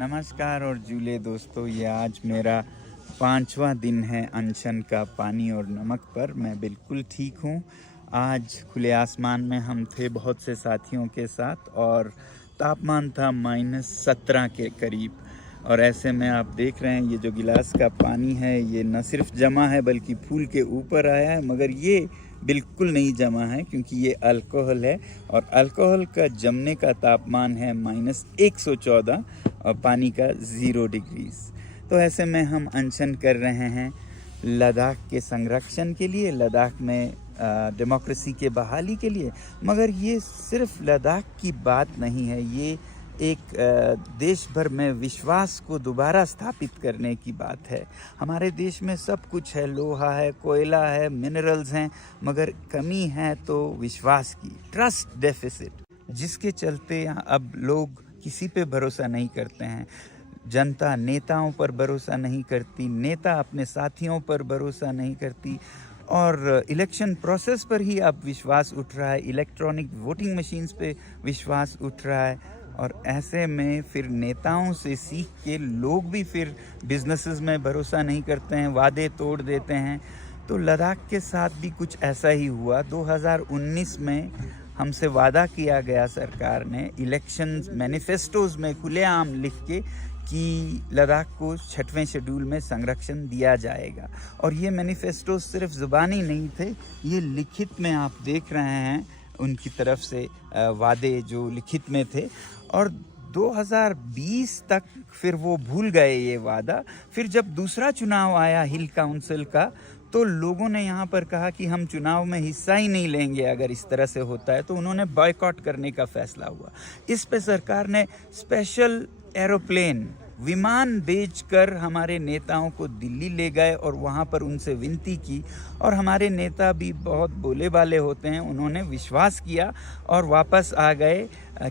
नमस्कार और जूले दोस्तों, ये आज मेरा 5वां दिन है अनशन का पानी और नमक पर। मैं बिल्कुल ठीक हूँ। आज खुले आसमान में हम थे बहुत से साथियों के साथ और तापमान था -17 के करीब। और ऐसे में आप देख रहे हैं ये जो गिलास का पानी है ये न सिर्फ जमा है बल्कि फूल के ऊपर आया है, मगर ये बिल्कुल नहीं जमा है क्योंकि ये अल्कोहल है और अल्कोहल का जमने का तापमान है -114 और पानी का 0 डिग्रीज। तो ऐसे में हम अनशन कर रहे हैं लद्दाख के संरक्षण के लिए, लद्दाख में डेमोक्रेसी के बहाली के लिए। मगर ये सिर्फ लद्दाख की बात नहीं है, ये एक देश भर में विश्वास को दोबारा स्थापित करने की बात है। हमारे देश में सब कुछ है, लोहा है, कोयला है, मिनरल्स हैं, मगर कमी है तो विश्वास की, ट्रस्ट डेफिसिट, जिसके चलते अब लोग किसी पे भरोसा नहीं करते हैं। जनता नेताओं पर भरोसा नहीं करती, नेता अपने साथियों पर भरोसा नहीं करती और इलेक्शन प्रोसेस पर ही अब विश्वास उठ रहा है, इलेक्ट्रॉनिक वोटिंग मशीन्स पे विश्वास उठ रहा है। और ऐसे में फिर नेताओं से सीख के लोग भी फिर बिजनेसेस में भरोसा नहीं करते हैं, वादे तोड़ देते हैं। तो लद्दाख के साथ भी कुछ ऐसा ही हुआ। 2019 में हमसे वादा किया गया सरकार ने इलेक्शन मैनिफेस्टोज में खुलेआम लिख के कि लद्दाख को 6वें शेड्यूल में संरक्षण दिया जाएगा। और ये मैनिफेस्टो सिर्फ ज़ुबानी नहीं थे, ये लिखित में आप देख रहे हैं उनकी तरफ से वादे जो लिखित में थे। और 2020 तक फिर वो भूल गए ये वादा। फिर जब दूसरा चुनाव आया हिल काउंसिल का, तो लोगों ने यहाँ पर कहा कि हम चुनाव में हिस्सा ही नहीं लेंगे अगर इस तरह से होता है, तो उन्होंने बॉयकॉट करने का फैसला हुआ। इस पे सरकार ने स्पेशल एरोप्लेन, विमान भेजकर हमारे नेताओं को दिल्ली ले गए और वहाँ पर उनसे विनती की। और हमारे नेता भी बहुत भोले भाले होते हैं, उन्होंने विश्वास किया और वापस आ गए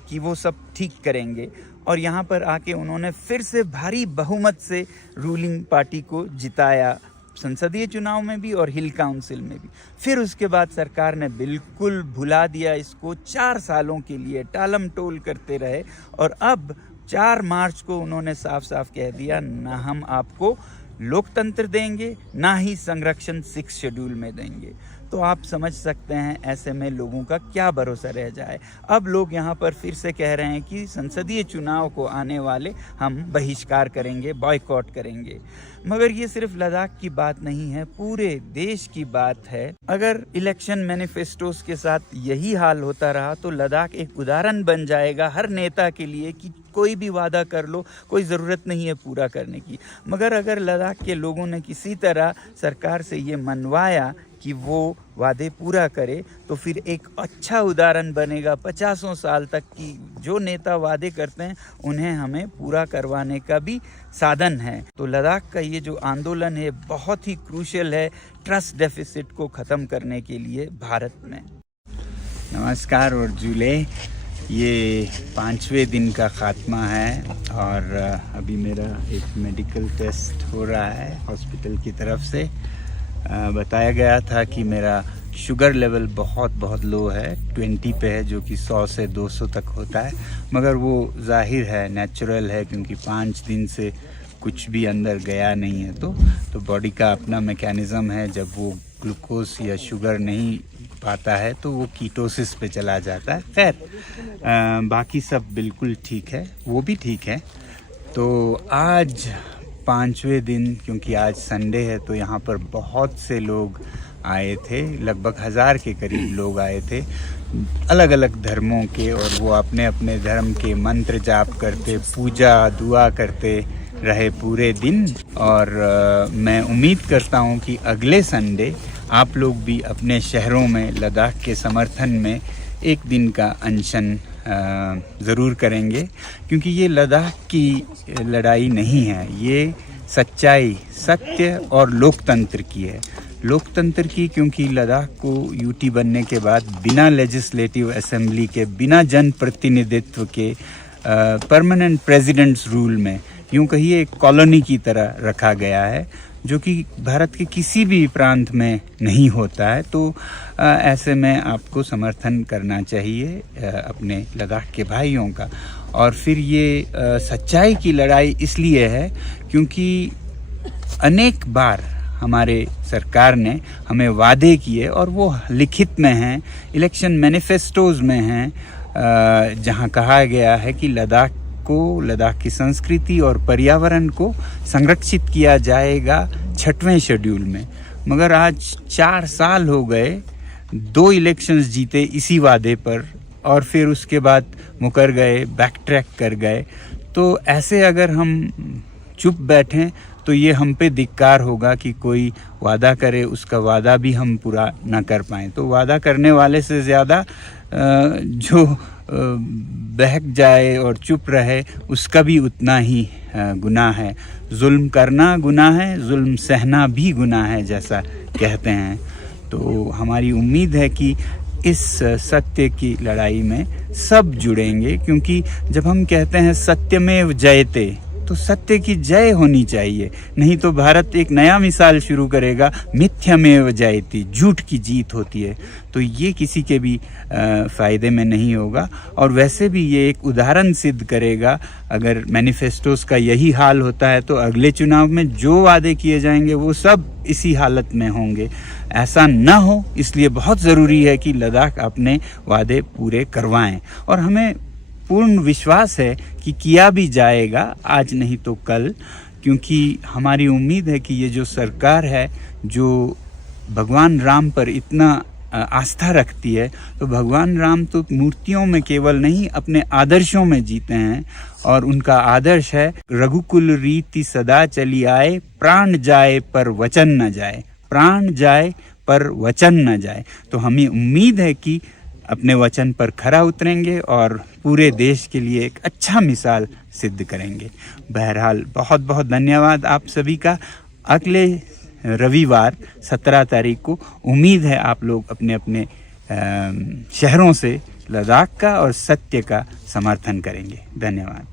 कि वो सब ठीक करेंगे। और यहाँ पर आके उन्होंने फिर से भारी बहुमत से रूलिंग पार्टी को जिताया, संसदीय चुनाव में भी और हिल काउंसिल में भी। फिर उसके बाद सरकार ने बिल्कुल भुला दिया इसको, 4 सालों के लिए टालम टोल करते रहे। और अब 4 मार्च को उन्होंने साफ साफ कह दिया, ना हम आपको लोकतंत्र देंगे, ना ही संरक्षण 6 शेड्यूल में देंगे। तो आप समझ सकते हैं ऐसे में लोगों का क्या भरोसा रह जाए। अब लोग यहाँ पर फिर से कह रहे हैं कि संसदीय चुनाव को आने वाले हम बहिष्कार करेंगे, बॉयकॉट करेंगे। मगर ये सिर्फ लद्दाख की बात नहीं है, पूरे देश की बात है। अगर इलेक्शन मैनिफेस्टोस के साथ यही हाल होता रहा तो लद्दाख एक उदाहरण बन जाएगा हर नेता के लिए कि कोई भी वादा कर लो, कोई ज़रूरत नहीं है पूरा करने की। मगर अगर लद्दाख के लोगों ने किसी तरह सरकार से ये मनवाया कि वो वादे पूरा करे, तो फिर एक अच्छा उदाहरण बनेगा 50 साल तक कि जो नेता वादे करते हैं उन्हें हमें पूरा करवाने का भी साधन है। तो लद्दाख का ये जो आंदोलन है बहुत ही क्रूशियल है ट्रस्ट डेफिसिट को ख़त्म करने के लिए भारत में। नमस्कार और जूले, ये 5वें दिन का ख़ात्मा है और अभी मेरा एक मेडिकल टेस्ट हो रहा है हॉस्पिटल की तरफ से। बताया गया था कि मेरा शुगर लेवल बहुत लो है, 20 पे है, जो कि 100 से 200 तक होता है। मगर वो जाहिर है, नेचुरल है, क्योंकि 5 दिन से कुछ भी अंदर गया नहीं है। तो बॉडी का अपना मैकेनिज़्म है, जब वो ग्लूकोज या शुगर नहीं पाता है तो वो कीटोसिस पे चला जाता है। खैर बाकी सब बिल्कुल ठीक है, वो भी ठीक है। तो आज 5वें दिन, क्योंकि आज संडे है, तो यहाँ पर बहुत से लोग आए थे, लगभग 1000 के करीब लोग आए थे, अलग अलग धर्मों के। और वो अपने अपने धर्म के मंत्र जाप करते, पूजा दुआ करते रहे पूरे दिन। और मैं उम्मीद करता हूँ कि अगले संडे आप लोग भी अपने शहरों में लद्दाख के समर्थन में एक दिन का अनशन ज़रूर करेंगे, क्योंकि ये लद्दाख की लड़ाई नहीं है, ये सच्चाई, सत्य और लोकतंत्र की है। लोकतंत्र की, क्योंकि लद्दाख को यूटी बनने के बाद बिना लेजिस्लेटिव असेंबली के, बिना जन प्रतिनिधित्व के परमानेंट प्रेसिडेंट्स रूल में, यूँ कहिए एक कॉलोनी की तरह रखा गया है, जो कि भारत के किसी भी प्रांत में नहीं होता है। तो ऐसे में आपको समर्थन करना चाहिए अपने लद्दाख के भाइयों का। और फिर ये सच्चाई की लड़ाई इसलिए है क्योंकि अनेक बार हमारे सरकार ने हमें वादे किए और वो लिखित में हैं, इलेक्शन मैनिफेस्टोज में हैं, जहां कहा गया है कि लद्दाख की संस्कृति और पर्यावरण को संरक्षित किया जाएगा 6वें शेड्यूल में। मगर आज 4 साल हो गए, 2 इलेक्शंस जीते इसी वादे पर और फिर उसके बाद मुकर गए, बैक ट्रैक कर गए। तो ऐसे अगर हम चुप बैठें तो ये हम पे धिक्कार होगा कि कोई वादा करे, उसका वादा भी हम पूरा ना कर पाएँ। तो वादा करने वाले से ज़्यादा जो बहक जाए और चुप रहे उसका भी उतना ही गुनाह है। जुल्म करना गुनाह है, जुल्म सहना भी गुनाह है, जैसा कहते हैं। तो हमारी उम्मीद है कि इस सत्य की लड़ाई में सब जुड़ेंगे, क्योंकि जब हम कहते हैं सत्यमेव जयते तो सत्य की जय होनी चाहिए, नहीं तो भारत एक नया मिसाल शुरू करेगा, मिथ्यामेव जयते, झूठ की जीत होती है। तो ये किसी के भी फ़ायदे में नहीं होगा। और वैसे भी ये एक उदाहरण सिद्ध करेगा, अगर मैनिफेस्टोस का यही हाल होता है तो अगले चुनाव में जो वादे किए जाएंगे वो सब इसी हालत में होंगे। ऐसा न हो, इसलिए बहुत ज़रूरी है कि लद्दाख अपने वादे पूरे करवाएं। और हमें पूर्ण विश्वास है कि किया भी जाएगा, आज नहीं तो कल, क्योंकि हमारी उम्मीद है कि ये जो सरकार है जो भगवान राम पर इतना आस्था रखती है, तो भगवान राम तो मूर्तियों में केवल नहीं अपने आदर्शों में जीते हैं। और उनका आदर्श है रघुकुल रीति सदा चली आए, प्राण जाए पर वचन न जाए, प्राण जाए पर वचन न जाए। तो हमें उम्मीद है कि अपने वचन पर खरा उतरेंगे और पूरे देश के लिए एक अच्छा मिसाल सिद्ध करेंगे। बहरहाल बहुत बहुत धन्यवाद आप सभी का। अगले रविवार 17 तारीख को उम्मीद है आप लोग अपने अपने शहरों से लद्दाख का और सत्य का समर्थन करेंगे। धन्यवाद।